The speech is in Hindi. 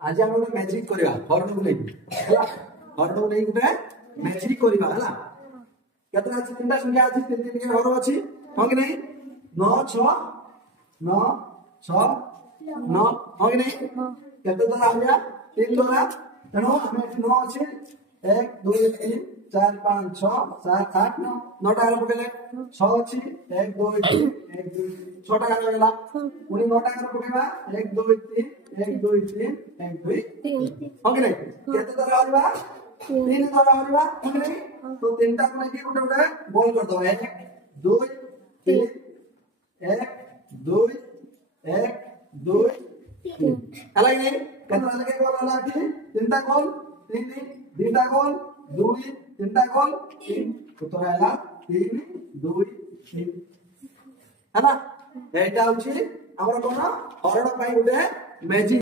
आज हम गोटे मैजिक करबा हरण को नहीं हला हरण को नहीं गोटे मैजिक करबा हला केतना अछि तीनटा संख्या अछि तीन तीन के हरण अछि हो कि नहीं 9 6 9 6 9 हो कि नहीं केते द्वारा हो गया 3 द्वारा तेनो हमें 9 अछि 1 2 3 4 5 6 7 8 9 9टा आरो पकेले 6 अछि 1 2 3 1 2 6टा आरो गेला पुनी 9टा आरो पकेबा 1 2 3 1 2 3 1 2 3 हो कि नहीं केते द्वारा होबा 3 द्वारा होबा हो कि नहीं तो तीनटा को लेके गोटे गोटे गोल कर दो 1 2 3 1 2 1 2 3 हला नहीं केतना लगे गोल हला कि तीनटा गोल 3 तीनटा गोल 2 तीनटा गोल 3 उत्तर हला 3 2 3 है ना एटा होची हमर कोन हरण पाई गोटे मैजिक